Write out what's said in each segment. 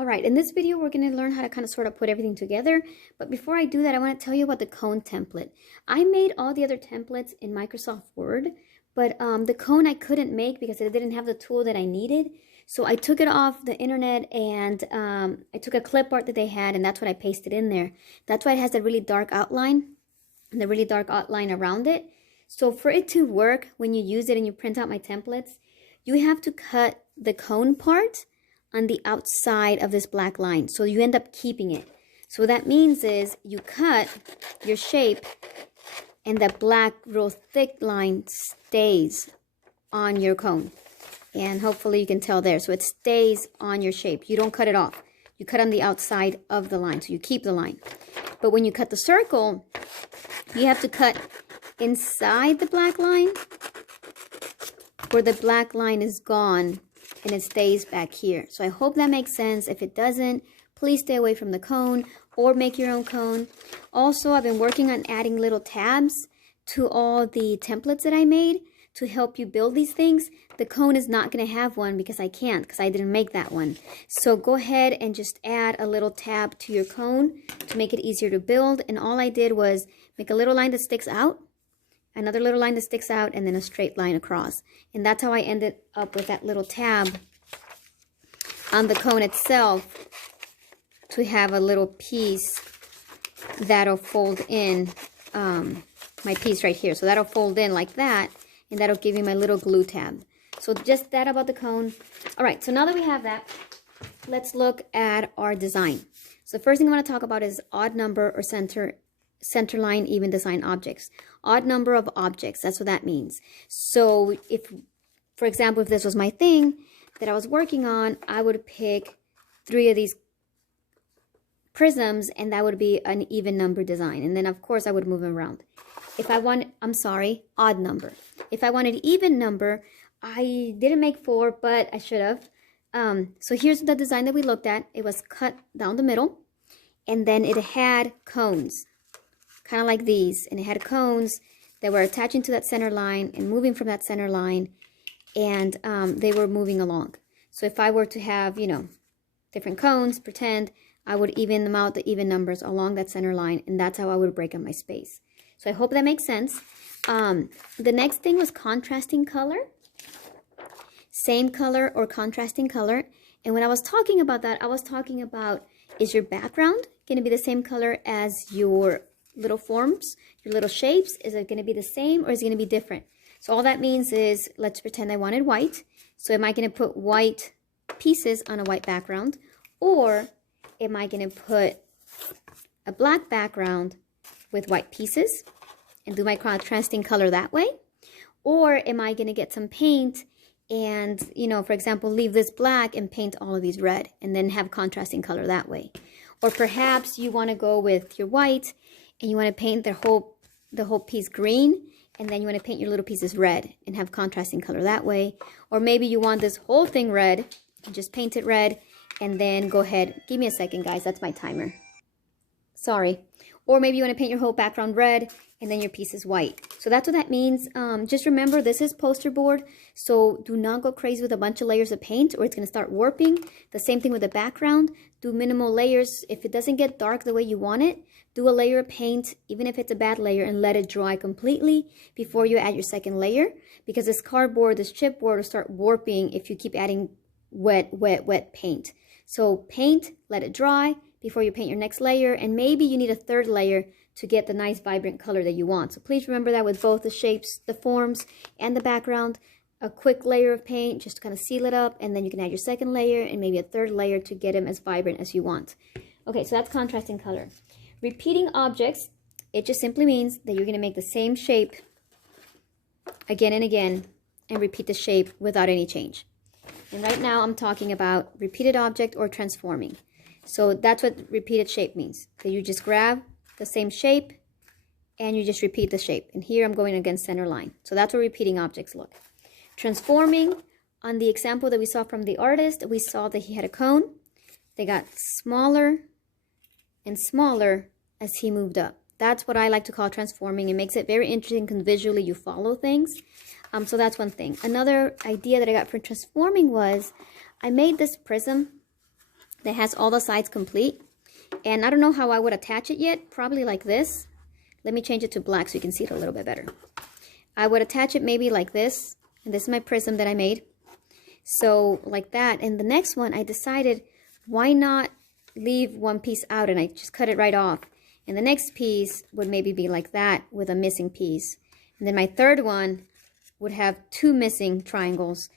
All right, in this video, we're going to learn how to kind of sort of put everything together. But before I do that, I want to tell you about the cone template. I made all the other templates in Microsoft Word, but the cone I couldn't make because it didn't have the tool that I needed. So I took it off the internet and I took a clip art that they had, and that's what I pasted in there. That's why it has a really dark outline and the really dark outline around it. So for it to work, when you use it and you print out my templates, you have to cut the cone part on the outside of this black line. So you end up keeping it. So what that means is you cut your shape and that black real thick line stays on your cone. And hopefully you can tell there. So it stays on your shape. You don't cut it off. You cut on the outside of the line. So you keep the line. But when you cut the circle, you have to cut inside the black line where the black line is gone and it stays back here. So I hope that makes sense. If it doesn't, please stay away from the cone or make your own cone. Also, I've been working on adding little tabs to all the templates that I made to help you build these things. The cone is not going to have one because I can't, because I didn't make that one. So go ahead and just add a little tab to your cone to make it easier to build. And all I did was make a little line that sticks out, another little line that sticks out, and then a straight line across. And that's how I ended up with that little tab on the cone itself to have a little piece that'll fold in, my piece right here. So that'll fold in like that, and that'll give me my little glue tab. So just that about the cone. All right, so now that we have that, let's look at our design. So the first thing I want to talk about is odd number or center line even design objects. Odd number of objects, that's what that means. So if, for example, if this was my thing that I was working on, I would pick 3 of these prisms and that would be an even number design. And then of course I would move them around. If I want, odd number. If I wanted even number, I didn't make 4, but I should have. So here's the design that we looked at. It was cut down the middle and then it had cones, kind of like these, and it had cones that were attaching to that center line and moving from that center line, and they were moving along. So if I were to have, different cones, pretend I would even them out, the even numbers along that center line, and that's how I would break up my space. So I hope that makes sense. The next thing was contrasting color. Same color or contrasting color. And when I was talking about that, I was talking about, is your background going to be the same color as your little forms, your little shapes? Is it going to be the same or is it going to be different? So all that means is, let's pretend I wanted white. So am I going to put white pieces on a white background, or am I going to put a black background with white pieces and do my contrasting color that way? Or am I going to get some paint and, for example, leave this black and paint all of these red and then have contrasting color that way? Or perhaps you want to go with your white and you want to paint the whole piece green, and then you want to paint your little pieces red and have contrasting color that way. Or maybe you want this whole thing red, you just paint it red, and then go ahead. Give me a second, guys. That's my timer. Sorry. Or maybe you want to paint your whole background red, and then your piece is white. So that's what that means. Just remember, this is poster board, so do not go crazy with a bunch of layers of paint or it's going to start warping. The same thing with the background. Do minimal layers. If it doesn't get dark the way you want it, do a layer of paint, even if it's a bad layer, and let it dry completely before you add your second layer, because this cardboard, this chipboard will start warping if you keep adding wet paint. So paint, let it dry before you paint your next layer, and maybe you need a third layer to get the nice vibrant color that you want. So please remember that with both the shapes, the forms, and the background. A quick layer of paint just to kind of seal it up, and then you can add your second layer and maybe a third layer to get them as vibrant as you want. Okay, so that's contrasting color. Repeating objects, it just simply means that you're going to make the same shape again and again and repeat the shape without any change. And right now I'm talking about repeated object or transforming. So that's what repeated shape means. That you just grab the same shape and you just repeat the shape. And here I'm going against center line. So that's what repeating objects look. Transforming, on the example that we saw from the artist, we saw that he had a cone. They got smaller and smaller as he moved up. That's what I like to call transforming. It makes it very interesting because visually you follow things. So that's one thing. Another idea that I got for transforming was I made this prism that has all the sides complete. And I don't know how I would attach it yet. Probably like this. Let me change it to black so you can see it a little bit better. I would attach it maybe like this. And this is my prism that I made. So like that. And the next one, I decided, why not leave one piece out, and I just cut it right off. And the next piece would maybe be like that with a missing piece. And then my third one would have 2 missing triangles.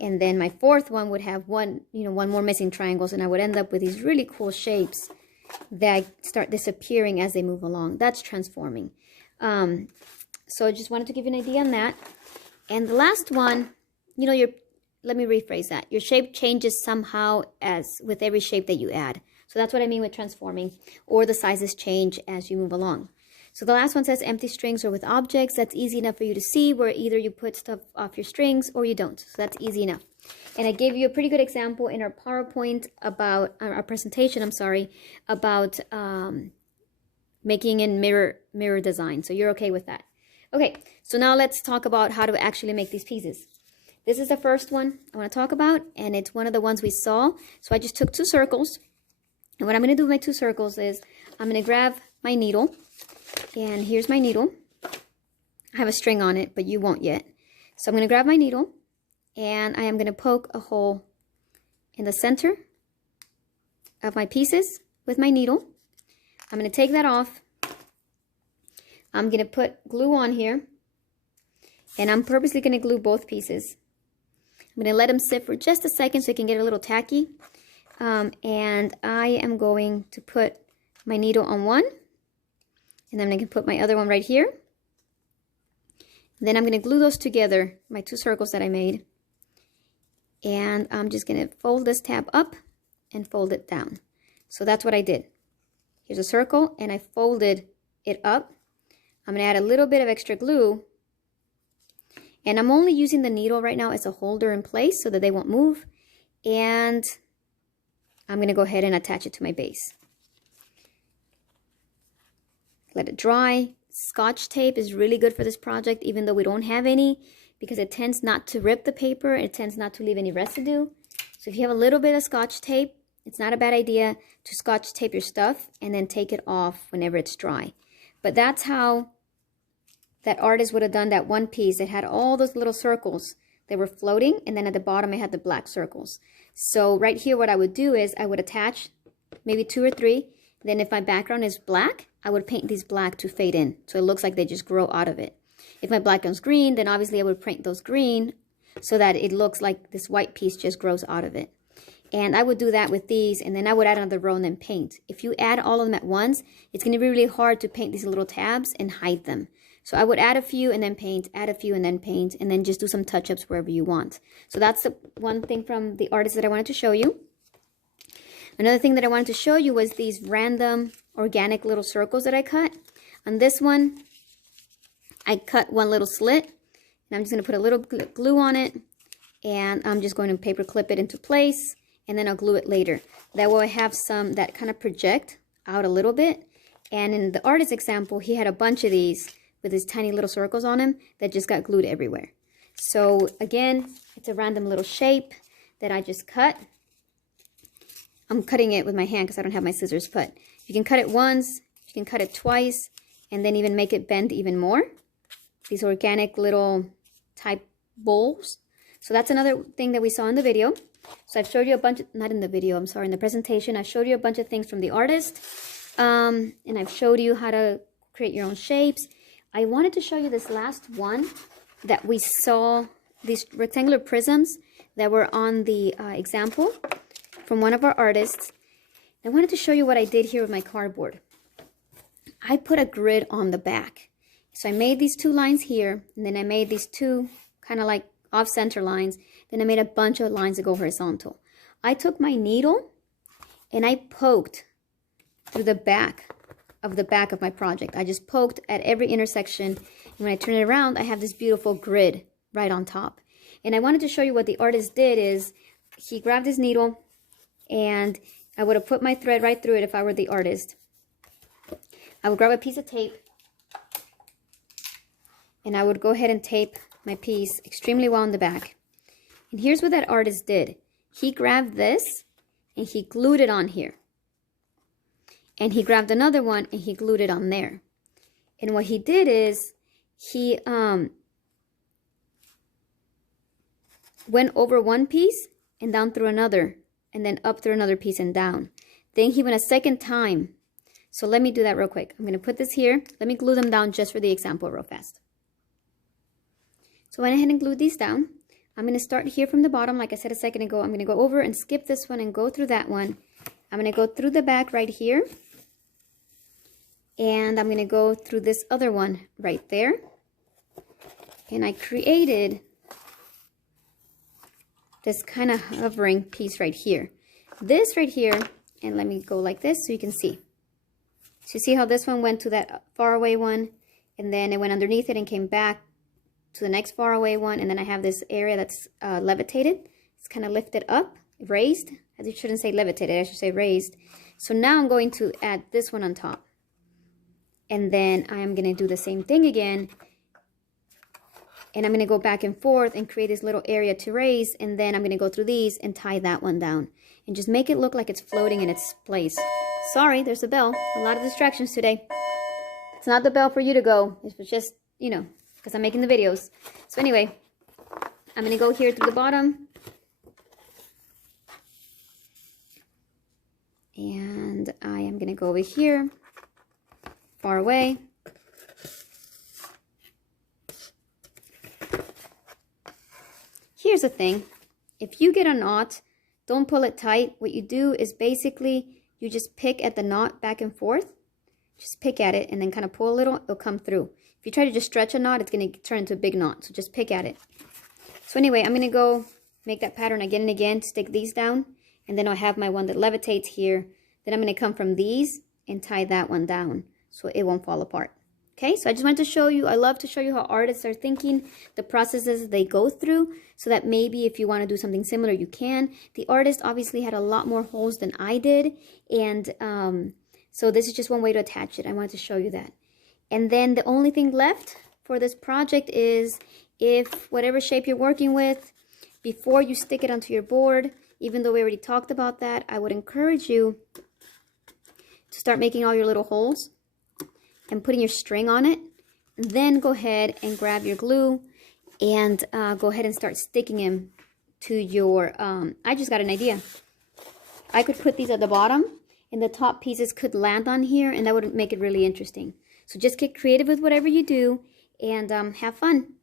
And then my fourth one would have one more missing triangles, and I would end up with these really cool shapes that start disappearing as they move along. That's transforming. So I just wanted to give you an idea on that. And the last one, let me rephrase that. Your shape changes somehow as with every shape that you add. So that's what I mean with transforming, or the sizes change as you move along. So the last one says empty strings or with objects. That's easy enough for you to see, where either you put stuff off your strings or you don't. So that's easy enough. And I gave you a pretty good example in our PowerPoint about, our presentation, about making in mirror design. So you're okay with that. Okay, so now let's talk about how to actually make these pieces. This is the first one I want to talk about, and it's one of the ones we saw. So I just took 2 circles. And what I'm going to do with my 2 circles is I'm going to grab my needle. And here's my needle. I have a string on it, but you won't yet. So I'm going to grab my needle, and I am going to poke a hole in the center of my pieces with my needle. I'm going to take that off. I'm going to put glue on here, and I'm purposely going to glue both pieces. I'm going to let them sit for just a second so it can get a little tacky. And I am going to put my needle on one, and then I'm going to put my other one right here. Then I'm going to glue those together, my 2 circles that I made. And I'm just going to fold this tab up and fold it down. So that's what I did. Here's a circle, and I folded it up. I'm going to add a little bit of extra glue. And I'm only using the needle right now as a holder in place so that they won't move. And I'm going to go ahead and attach it to my base. Let it dry. Scotch tape is really good for this project, even though we don't have any, because it tends not to rip the paper. It tends not to leave any residue. So if you have a little bit of Scotch tape, it's not a bad idea to Scotch tape your stuff and then take it off whenever it's dry. But that's how that artist would have done that one piece. It had all those little circles that were floating, and then at the bottom I had the black circles. So right here what I would do is I would attach maybe 2 or 3. Then if my background is black, I would paint these black to fade in, so it looks like they just grow out of it. If my background's green, then obviously I would paint those green so that it looks like this white piece just grows out of it. And I would do that with these, and then I would add another row and then paint. If you add all of them at once, it's going to be really hard to paint these little tabs and hide them. So I would add a few and then paint, add a few and then paint, and then just do some touch-ups wherever you want. So that's the one thing from the artist that I wanted to show you. Another thing that I wanted to show you was these random organic little circles that I cut. On this one, I cut one little slit, and I'm just going to put a little glue on it, and I'm just going to paper clip it into place, and then I'll glue it later. That way I have some that kind of project out a little bit. And in the artist example, he had a bunch of these with these tiny little circles on him that just got glued everywhere. So again, it's a random little shape that I just cut. I'm cutting it with my hand because I don't have my scissors, but you can cut it once, you can cut it twice, and then even make it bend even more. These organic little type bowls. So that's another thing that we saw in the video. So I've showed you a bunch, not in the video, I'm sorry, in the presentation, I showed you a bunch of things from the artist. And I've showed you how to create your own shapes. I wanted to show you this last one that we saw, these rectangular prisms that were on the example from one of our artists. I wanted to show you what I did here with my cardboard. I put a grid on the back. So I made these 2 lines here, and then I made these 2 kind of like off-center lines. Then I made a bunch of lines that go horizontal. I took my needle and I poked through the back of my project. I just poked at every intersection, and when I turn it around, I have this beautiful grid right on top. And I wanted to show you what the artist did is he grabbed his needle, and I would have put my thread right through it if I were the artist. I would grab a piece of tape, and I would go ahead and tape my piece extremely well on the back. And here's what that artist did. He grabbed this and he glued it on here. And he grabbed another one and he glued it on there. And what he did is he went over one piece and down through another, and then up through another piece and down. Then he went a second time. So let me do that real quick. I'm going to put this here. Let me glue them down just for the example real fast. So I went ahead and glued these down. I'm going to start here from the bottom. Like I said a second ago, I'm going to go over and skip this one and go through that one. I'm going to go through the back right here. And I'm going to go through this other one right there. And I created this kind of hovering piece right here. This right here, and let me go like this so you can see. So you see how this one went to that far away one, and then it went underneath it and came back to the next far away one, and then I have this area that's levitated. It's kind of lifted up, raised. I shouldn't say levitated, I should say raised. So now I'm going to add this one on top. And then I'm going to do the same thing again. And I'm going to go back and forth and create this little area to raise. And then I'm going to go through these and tie that one down. And just make it look like it's floating in its place. Sorry, there's a bell. A lot of distractions today. It's not the bell for you to go. It's just, you know, because I'm making the videos. So anyway, I'm going to go here through the bottom. And I am going to go over here. Far away. Here's the thing. If you get a knot, don't pull it tight. What you do is basically you just pick at the knot back and forth. Just pick at it and then kind of pull a little, it'll come through. If you try to just stretch a knot, it's going to turn into a big knot. So just pick at it. So anyway, I'm going to go make that pattern again and again, stick these down. And then I'll have my one that levitates here. Then I'm going to come from these and tie that one down so it won't fall apart. Okay, so I just wanted to show you, I love to show you how artists are thinking, the processes they go through, so that maybe if you want to do something similar, you can. The artist obviously had a lot more holes than I did, and so this is just one way to attach it. I wanted to show you that. And then the only thing left for this project is, if whatever shape you're working with, before you stick it onto your board, even though we already talked about that, I would encourage you to start making all your little holes and putting your string on it. And then go ahead and grab your glue and go ahead and start sticking them to your, I just got an idea. I could put these at the bottom and the top pieces could land on here, and that would make it really interesting. So just get creative with whatever you do and have fun.